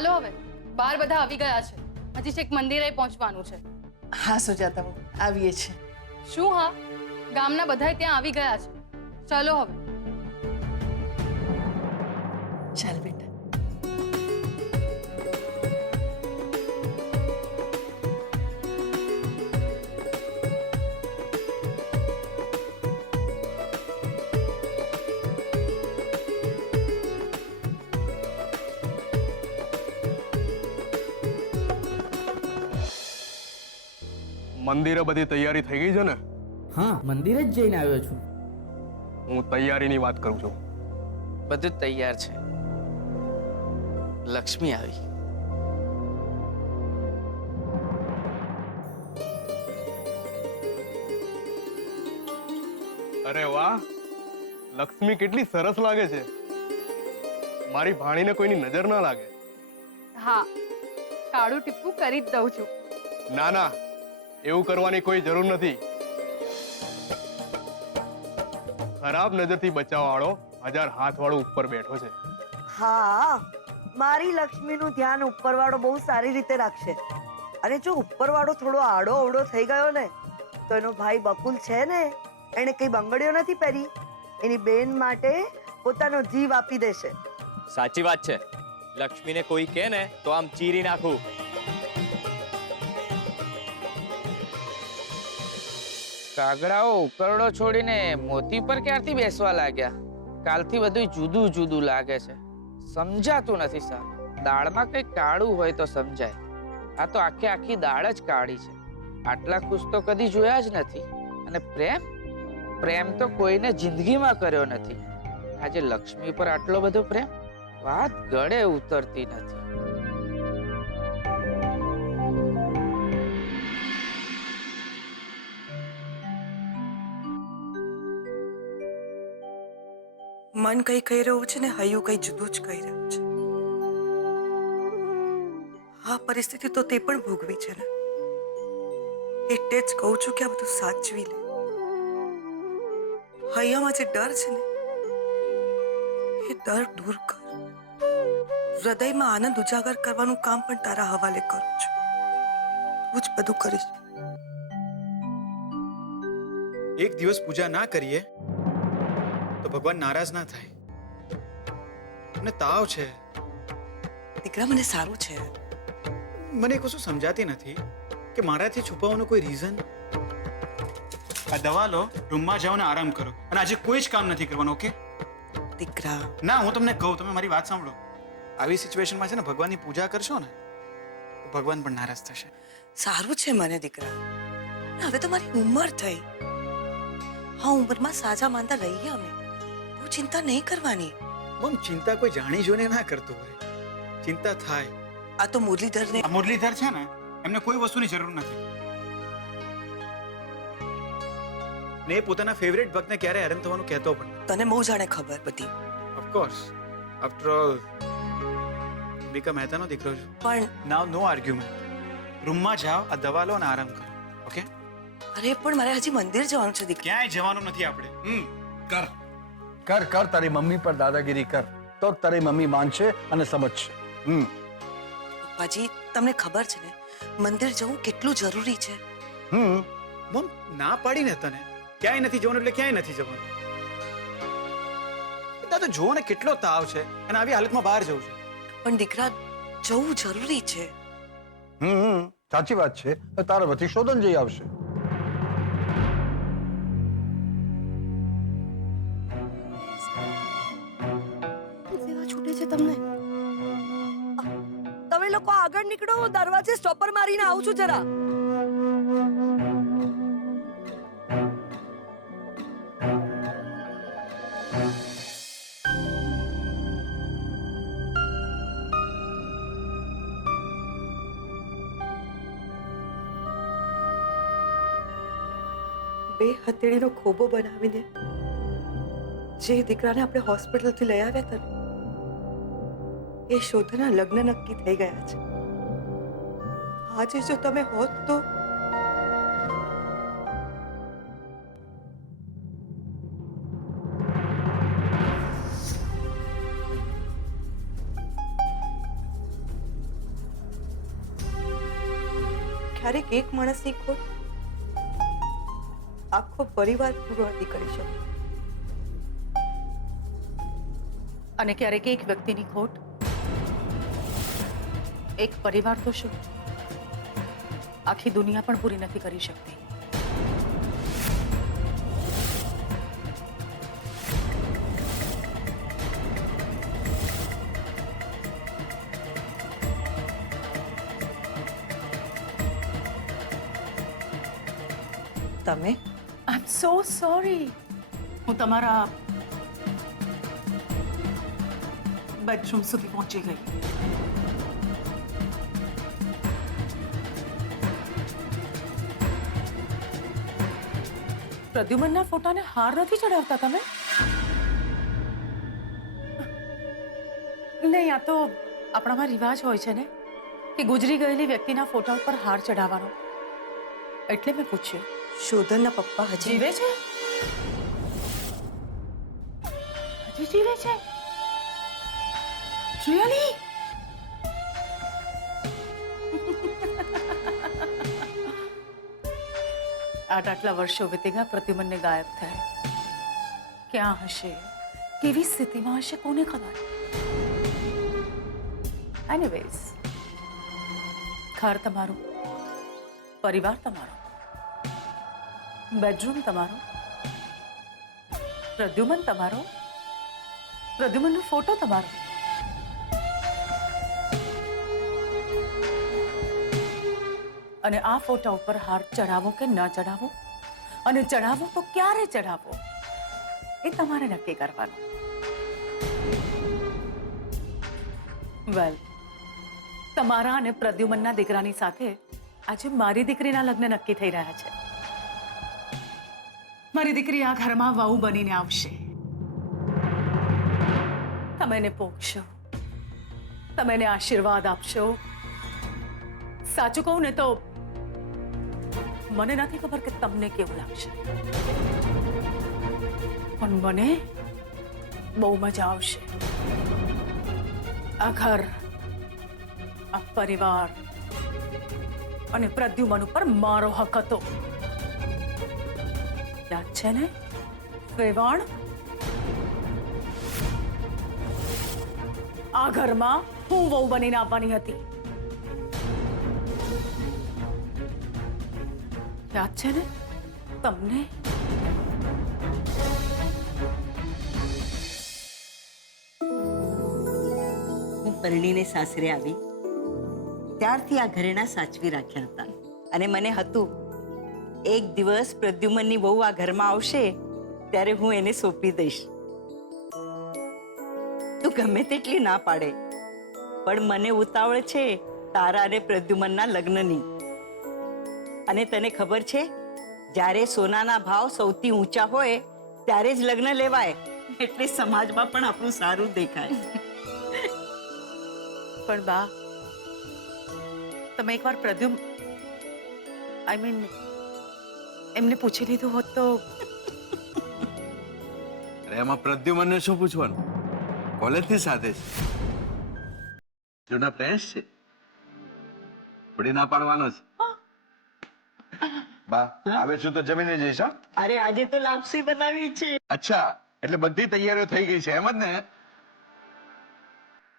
ચાલો હવે, બહાર બધા આવી ગયા છે, હજી છેક મંદિરે પહોંચવાનું છે. હા સુજાતા, આવીએ છીએ. શું હા? ગામના બધા ત્યાં આવી ગયા છે. ચાલો હવે. ચાલ બેટા. મંદિરે બધી તૈયારી થઈ ગઈ છે ને? હા, મંદિરે જ જઈને આવ્યો છું. હું તૈયારીની વાત કરું છું. બધું તૈયાર છે. લક્ષ્મી આવી. અરે વાહ, લક્ષ્મી કેટલી સરસ લાગે છે. મારી ભાણીને કોઈની નજર ના લાગે. હા, કાળું ટીપું કરી જ દઉં છું. ના ના, એવું કરવાની કોઈ જરૂર નથી. ખરાબ નજરથી બચાવવા વાળો 1000 હાથ વાળો ઉપર બેઠો છે. હા, મારી લક્ષ્મીનું ધ્યાન ઉપરવાળો બહુ સારી રીતે રાખશે. અને જો ઉપરવાળો થોડો આડો અવડો થઈ ગયો ને, તો એનો ભાઈ બકુલ છે ને, એને કઈ બંગડીઓ નથી પહેરી, એની બેન માટે પોતાનો જીવ આપી દેશે. સાચી વાત છે. લક્ષ્મીને કોઈ કહે ને તો આમ ચીરી નાખું. કાગડાઓ ઉકરડો છોડીને મોતી પર ક્યારથી બેસવા લાગ્યા? કાલથી બધું જુદું જુદું લાગે છે. સમજાતું નથી સર. દાળમાં કંઈ કાળું હોય તો સમજાય. આ તો આખી દાળ જ કાળી છે. આટલા ખુશ તો કદી જોયા જ નથી. અને પ્રેમ તો કોઈને જિંદગીમાં કર્યો નથી. આજે લક્ષ્મી પર આટલો બધો પ્રેમ, વાત ગળે ઉતરતી નથી. મન કઈ કહી રહ્યું છે ને હૈયું કઈ જુદું જ કહી રહ્યું છે. આ પરિસ્થિતિ તો તે પણ ભોગવી છે ને, એટલે જ કહું છું કે આ બધું સાચવી લે. હૈયામાં જે ડર છે ને, એ ડર દૂર કર. હૃદયમાં આનંદ ઉજાગર કરવાનું કામ પણ તારા હવાલે કરું છું. તું જ બધું કરીશ. એક દિવસ પૂજા ના કરીએ તો ભગવાન નારાજ ના થાય. મને તાવ છે. દીકરા, મને સારું છે. મને કશું સમજાતી નથી કે મારાથી છુપાવવાનો કોઈ રીઝન. આ દવા લો, રૂમમાં જાઓ ને આરામ કરો. અને આજે કોઈ જ કામ નથી કરવાનું, ઓકે? દીકરા, ના, હું તમને કહું, તમે મારી વાત સાંભળો. આવી સિચ્યુએશનમાં છે ને ભગવાનની પૂજા કરશો ને તો ભગવાન પણ નારાજ થશે. સારું છે મને દીકરા. હવે તો મારી ઉંમર થઈ. હા, ઉંમરમાં સાજા માંદા રહીએ અમે. બહુ ચિંતા નહીં કરવાની. મમ, ચિંતા કોઈ જાણી જોઈને ના કરતું હોય. ચિંતા થાય. આ તો મુરલીધરને આ મુરલીધર છે ને, એમને કોઈ વસ્તુની જરૂર નથી. ને એ પોતાના ફેવરેટ ભક્તને ક્યારે હેરાન થવાનું કહેતો પણ. તને બહુ જાણે ખબર બધી. ઓફકોર્સ, આફ્ટર ઓલ અંબિકા મહેતાનો દીકરો છું. પણ નાવ નો આર્ગ્યુમેન્ટ. રૂમમાં જાઓ, આ દવા લો અને આરામ કરો, ઓકે? અરે પણ મારે હજી મંદિર જવાનું છે દીકરા. ક્યાંય જવાનું નથી આપણે. કર કર કર તારી મમ્મી પર દાદાગીરી કર, તો તારી મમ્મી માનશે અને સમજશે. પપ્પાજી, તમને ખબર છે ને મંદિર જવું કેટલું જરૂરી છે. મમ, ના પાડીને તને ક્યાંય નથી જવાનું એટલે ક્યાંય નથી જવાનું. તો જુઓ ને કેટલો તાવ છે અને આવી હાલતમાં બહાર જવું છે. પણ દીકરા, જવું જરૂરી છે. સાચી વાત છે. તારા વતી શોધન જઈ આવશે. છૂટે છે તમને. તમે લોકો આગળ નીકળો, હું દરવાજે સ્ટોપર મારીને આવું છું જરા. બે હથેળીનો ખોબો બનાવીને જે દીકરાને આપણે હોસ્પિટલથી લઈ આવ્યા હતા ને, એ શોધના લગ્ન નક્કી થઈ ગયા છે. આજે જો તમે હોત તો ક્યારેક એક માણસની ખોટ આખો પરિવાર પૂરો નથી કરી શકતો. અને ક્યારેક એક વ્યક્તિની ખોટ એક પરિવાર તો શું આખી દુનિયા પણ પૂરી નથી કરી શકતી. તમે આઈ એમ સો સોરી. હું તમારા બેડરૂમ સુધી પહોંચી ગઈ. પ્રદ્યુમનના ફોટાને હાર નથી ચડાવતા તમે? નહીં, આ તો આપણામાં રિવાજ હોય છે ને કે ગુજરી ગયેલી વ્યક્તિના ફોટા ઉપર હાર ચડાવવાનો. એટલે મેં પૂછ્યું. શોધનના પપ્પા હજી જીવે છે? હજી જીવે છે? રિયલી? આટલા વર્ષો વીતી ગયા પ્રદ્યુમનને ગાયબ થાય. ક્યાં હશે, કેવી સ્થિતિમાં હશે, કોને ખબર. એનીવેઝ, ઘર તમારું, પરિવાર તમારો, બેડરૂમ તમારો, પ્રદ્યુમન તમારો, પ્રદ્યુમનનો ફોટો તમારો. અને આ ફોટા ઉપર હાર ચડાવો કે ન ચડાવો, અને ચડાવો તો ક્યારે ચડાવો, એ તમારે નક્કી કરવાનું. વેલ, તમારા અને પ્રદ્યુમનના દીકરાની સાથે આજે મારી દીકરીના લગ્ન નક્કી થઈ રહ્યા છે. મારી દીકરી આ ઘરમાં વહુ બનીને આવશે. તમે એને પોખશો, તમે એને આશીર્વાદ આપશો. સાચું કહું ને તો મને નથી ખબર કે તમને કેવું લાગશે, પણ મને બહુ મજા આવશે. આ ઘર, આ પરિવાર અને પ્રદ્યુમન ઉપર મારો હક હતો. યાદ છે ને વેવાણ? આ ઘરમાં હું વહુ બનીને આવવાની હતી. યાદ છે ને તમને? હું પરણીને સાસરે આવી ત્યારથી આ ઘરેણા સાચવી રાખ્યા હતા, અને મને હતું એક દિવસ પ્રદ્યુમનની વહુ આ ઘરમાં આવશે ત્યારે હું એને સોંપી દઈશ. તું ગમે તેટલી ના પાડે, પણ મને ઉતાવળ છે તારા અને પ્રદ્યુમનના લગ્નની. અને તને ખબર છે, જ્યારે સોનાના ભાવ સૌથી ઊંચા હોય ત્યારે જ લગ્ન લેવાય, એટલે સમાજમાં પણ આપણું સારું દેખાય. પણ બા, તમે એકવાર એમને પૂછી લીધું હોત તો. અરે એમાં પ્રદ્યુમનને શું પૂછવાનું? કોલેજથી સાથે છે, જૂના ફ્રેન્ડ્સ છે, થોડી ના પાડવાનો છે. બા આવે છું તો જમીને જઈશ. હા, અરે આજે તો લાપસી બનાવી છે. અચ્છા, એટલે બધી તૈયારીઓ થઈ ગઈ છે એમ જ ને?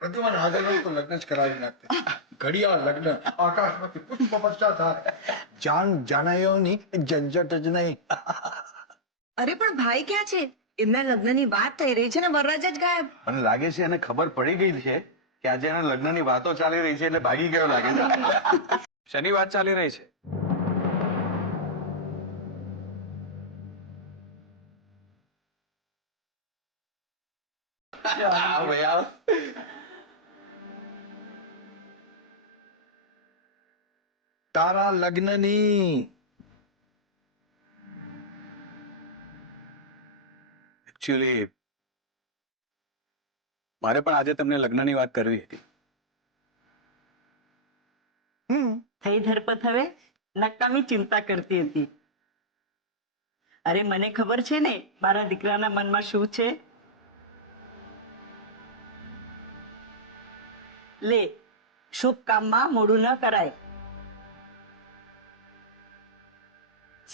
પ્રદ્યુમન હાજર હોય તો લગ્ન જ કરાવી નાખતે. ઘડિયાળ લગ્ન આકાશમાંથી પુષ્પ વર્ષા થાય, જાન જાનાયોની ઝંઝટ જ નહીં. અરે પણ ભાઈ ક્યાં છે? એમના લગ્નની વાત થઈ રહી છે ને વરરાજ જ ગાયબ. મને લાગે છે એને ખબર પડી ગઈ છે કે આજે એના લગ્નની વાતો ચાલી રહી છે, એટલે ભાગી ગયો લાગે છે. શેની વાત ચાલી રહી છે? તારા લગ્નની. એકચ્યુઅલી મારે પણ આજે તમને લગ્નની વાત કરવી હતી. થઈ ધરપત હવે નકામી ચિંતા કરતી હતી. અરે મને ખબર છે ને મારા દીકરાના મનમાં શું છે. લે, શુભ કામમાં મોડું ન કરાય.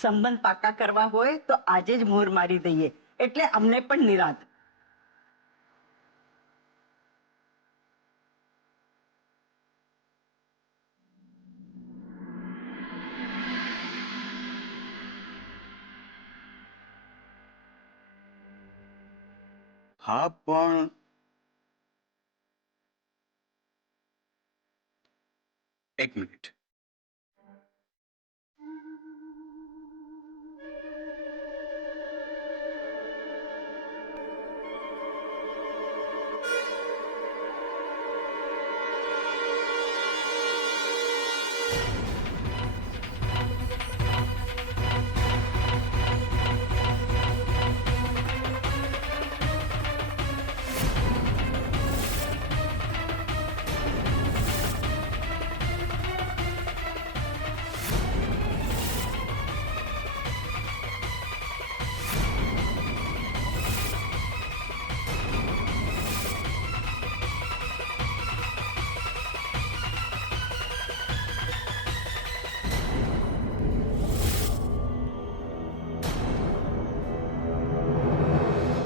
સંબંધ પાકા કરવા હોય તો આજે જ મોહર મારી દઈએ, એટલે અમને પણ નિરાંત. હા પણ એક મિનિટ.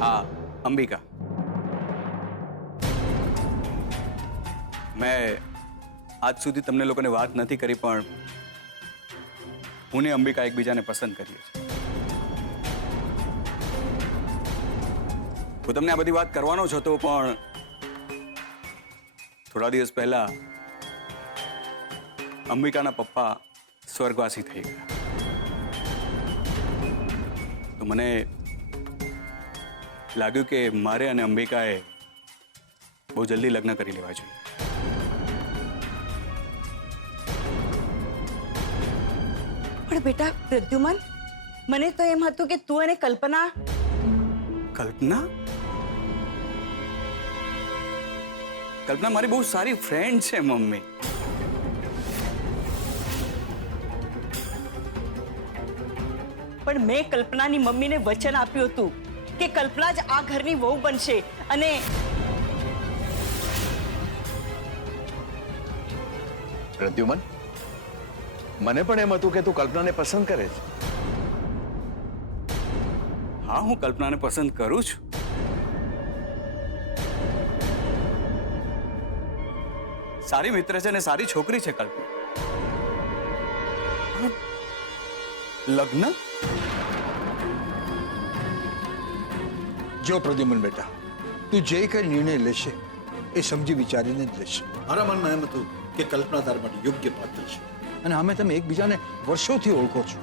હા, અંબિકા. મેં આજ સુધી તમને લોકોને વાત નથી કરી, પણ હું ને અંબિકા એકબીજાને પસંદ કરીએ છીએ. હું તમને આ બધી વાત કરવાનો જ હતો, પણ થોડા દિવસ પહેલા અંબિકાના પપ્પા સ્વર્ગવાસી થઈ ગયા. તો મને લાગ્યું કે મારે અને અંબિકાએ બહુ જલ્દી લગ્ન કરી લેવા જોઈએ. પણ બેટા પ્રદ્યુમન, મને તો એમ હતું કે તું અને કલ્પના. કલ્પના? કલ્પના મારી બહુ સારી ફ્રેન્ડ છે મમ્મી. પણ મેં કલ્પનાની મમ્મીને વચન આપ્યું હતું કે કલ્પના જ આ ઘરની વહુ બનશે. અને પ્રદ્યુમન, મને પણ એમ હતું કે તું કલ્પનાને પસંદ કરે છે. હા, હું કલ્પનાને પસંદ કરું છું. સારી મિત્ર છે અને સારી છોકરી છે કલ્પના. લગ્ન? જો પ્રદ્યુમન બેટા, તું જે કઈ નિર્ણય લેશે એ સમજી વિચારીને જ લેશે. મારા મનમાં એમ હતું કે કલ્પના તારા માટે યોગ્ય પાત્ર છે અને અમે તમે એકબીજાને વર્ષોથી ઓળખો છો.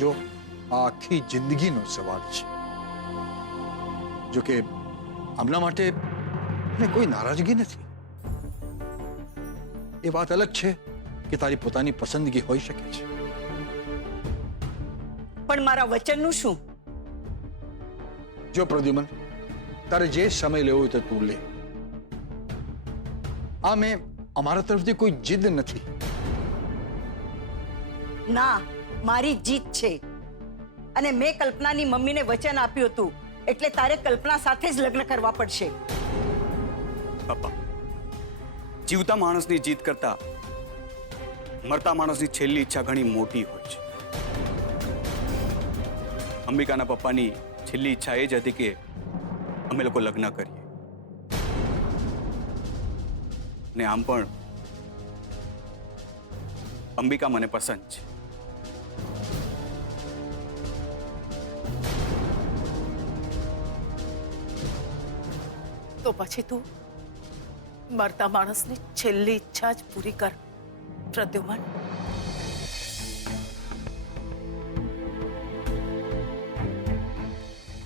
જો આ આખી જિંદગીનો સવાલ છે. જો કે આમના માટે મને કોઈ નારાજગી નથી. એ વાત અલગ છે કે તારી પોતાની પસંદગી હોઈ શકે છે. પણ મારા વચનનું શું? જો પ્રદ્યુમન, તારે જે સમય લેવો હોય તો તું લે. આ મેં અમારા તરફથી કોઈ જીદ નથી. ના, મારી જીત છે. અને મેં કલ્પનાની મમ્મીને વચન આપ્યું હતું, એટલે તારે કલ્પના સાથે જ લગ્ન કરવા પડશે. પપ્પા, જીવતા માણસની જીત કરતા મરતા માણસની છેલ્લી ઈચ્છા ઘણી મોટી હોય છે. અંબિકાના પપ્પાની છેલ્લી ઈચ્છા એ જ હતી કે અમે લોકો લગ્ન કરીએ. ને આમ પણ અંબિકા મને પસંદ છે. તો પછી તું મરતા માણસની છેલ્લી ઈચ્છા જ પૂરી કર પ્રદ્યુમન.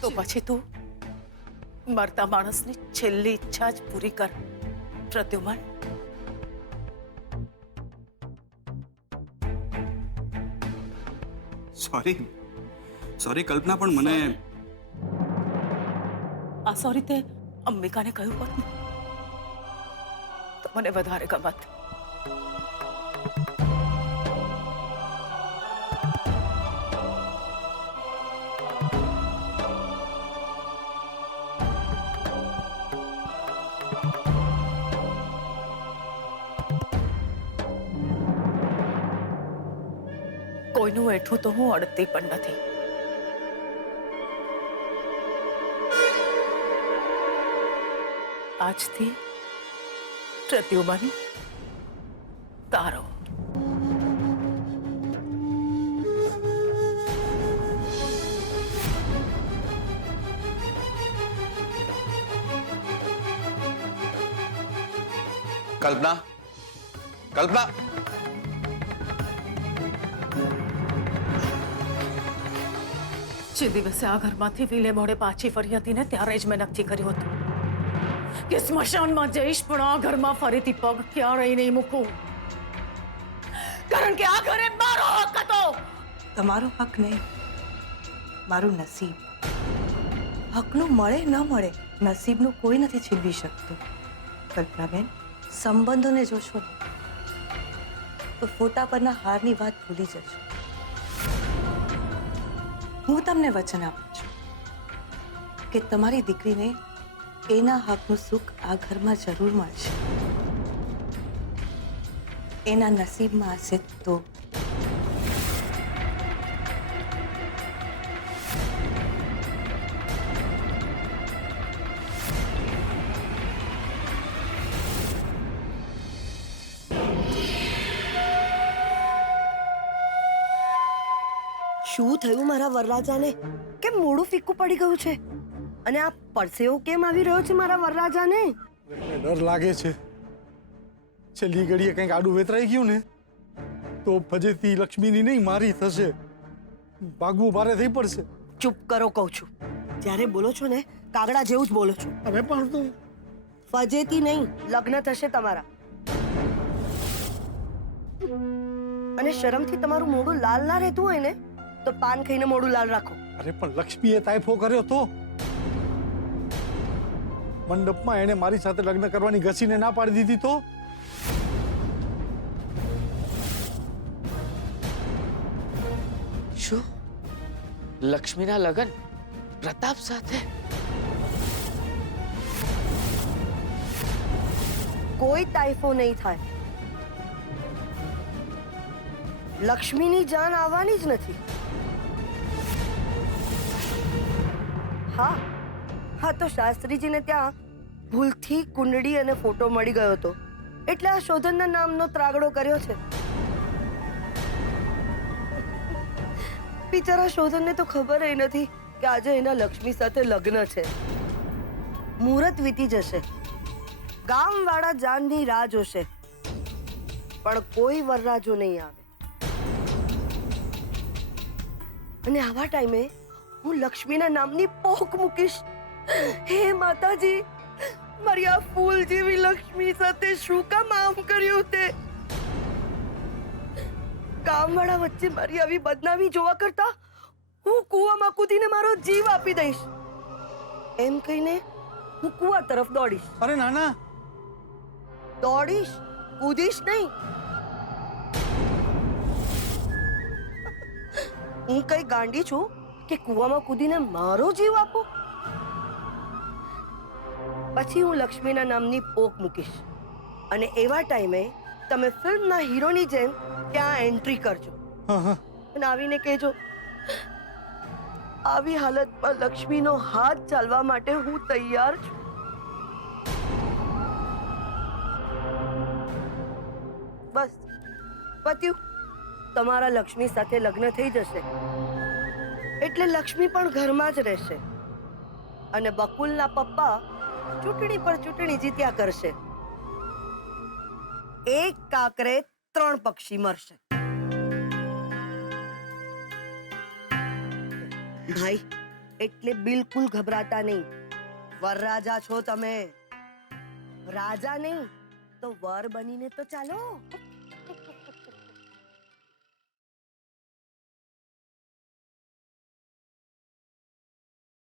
તો પછી તું મરતા માણસની છેલ્લી ઈચ્છા જ પૂરી કર પ્રદ્યુમન. સોરી કલ્પના, પણ મને આ સોરી તે અંબિકાને કહ્યું હોત ને તો મને વધારે ગમત. કોઈનું એઠું તો હું અડતી પણ નથી. આજથી પ્રત્યુબન તારો. કલ્પના, કલ્પના, જે દિવસે આ ઘરમાંથી વિલે મોડે પાછી ફરી હતી ને ત્યારે જ મેં નક્કી કર્યું હતું કે સ્મશાનમાં જઈશ પણ આ ઘરમાં ફરીથી પગ ક્યારેય નહીં મૂકું, કારણ કે આ ઘરે મારો હક હતો. તમારો હક નહીં, મારું નસીબ. હકનું મળે ન મળે, નસીબનું કોઈ નથી છીનવી શકતું. કલ્પનાબેન, સંબંધોને જોશો ને તો ફોટા પરના હારની વાત ભૂલી જશો. હું તમને વચન આપું છું કે તમારી દીકરીને એના હકનું સુખ આ ઘરમાં જરૂર મળશે. એના નસીબમાં હશે તો. શું થયું મારા વરરાજાને? કેમ મોઢું ફીક્કું પડી ગયું છે? અને આ પરસેવો કેમ આવી રહ્યો છે મારા વરરાજાને? ડર લાગે છે છેલ્લી ઘડીએ કંઈક આડું વેતરાઈ ગયું ને તો ફજેથી લક્ષ્મીની નહીં મારી થશે. ભાગવું ભારે થઈ પડશે. ચૂપ કરો કહું છું. જ્યારે બોલો છો ને કાગડા જેવું જ બોલો છો. હવે પણ તું ફજેતી નહીં, લગ્ન થશે તમારા. અને શરમથી તમારું મોઢું લાલ ના રહેતું હોય ને તો પાન ખાઈને મોઢું લાલ રાખો. અરે પણ લક્ષ્મીએ તાયફો કર્યો તો મંડપમાં એણે મારી સાથે લગ્ન કરવાની ઘસીને ના પાડી દીધી તો. શું લક્ષ્મીના લગ્ન પ્રતાપ સાથે? કોઈ તાઇફો નહીં થાય. લક્ષ્મીની જાન આવવાની જ નથી. હા હા, તો શાસ્ત્રીજીને ત્યાં ભૂલથી કુંડળી અને ફોટો મળી ગયો હતો એટલે આ શોધનના નામનો ત્રાગડો કર્યો છે. બિચારા શોધનને તો ખબર ય નથી કે આજે એના લક્ષ્મી સાથે લગ્ન છે. મુહૂર્ત વીતી જશે, ગામવાળા જાનની રાહ જોશે, પણ કોઈ વરરાજો નહીં આવે. અને આવા ટાઈમે હું લક્ષ્મીના નામની પોક મૂકીશ. હે માતાજી, મારી આ ફૂલ જેવી લક્ષ્મી સાથે શું કામ આમ કર્યું તે? ગામવાળા વચ્ચે મારી આવી બદનામી જોવા કરતા હું કૂવામાં કૂદીને મારો જીવ આપી દઈશ. એમ કહીને હું કૂવા તરફ દોડીશ. અરે નાના, દોડીશ, કૂદીશ નહીં. હું કઈ ગાંડી છું કે કૂવામાં કૂદીને મારો જીવ આપું? પછી હું લક્ષ્મીના નામની પોક મૂકીશ અને એવા ટાઈમે તમે ફિલ્મના હીરોની જેમ ત્યાં એન્ટ્રી કરજો અને આવીને કહેજો, આવી હાલતમાં લક્ષ્મીનો હાથ ચાલવા માટે હું તૈયાર છું. બસ પત્યું. તમારા લક્ષ્મી સાથે લગ્ન થઈ જશે એટલે લક્ષ્મી પણ ઘરમાં જ રહેશે અને બકુલના પપ્પા ચૂંટણી પર ચૂંટણી જીત્યા કરશે. એક કાકરે 3 પક્ષી મરશે. ભાઈ, એટલે બિલકુલ ગભરાતા નહીં. વરરાજા છો તમે, રાજા નહીં તો વર બનીને તો ચાલો.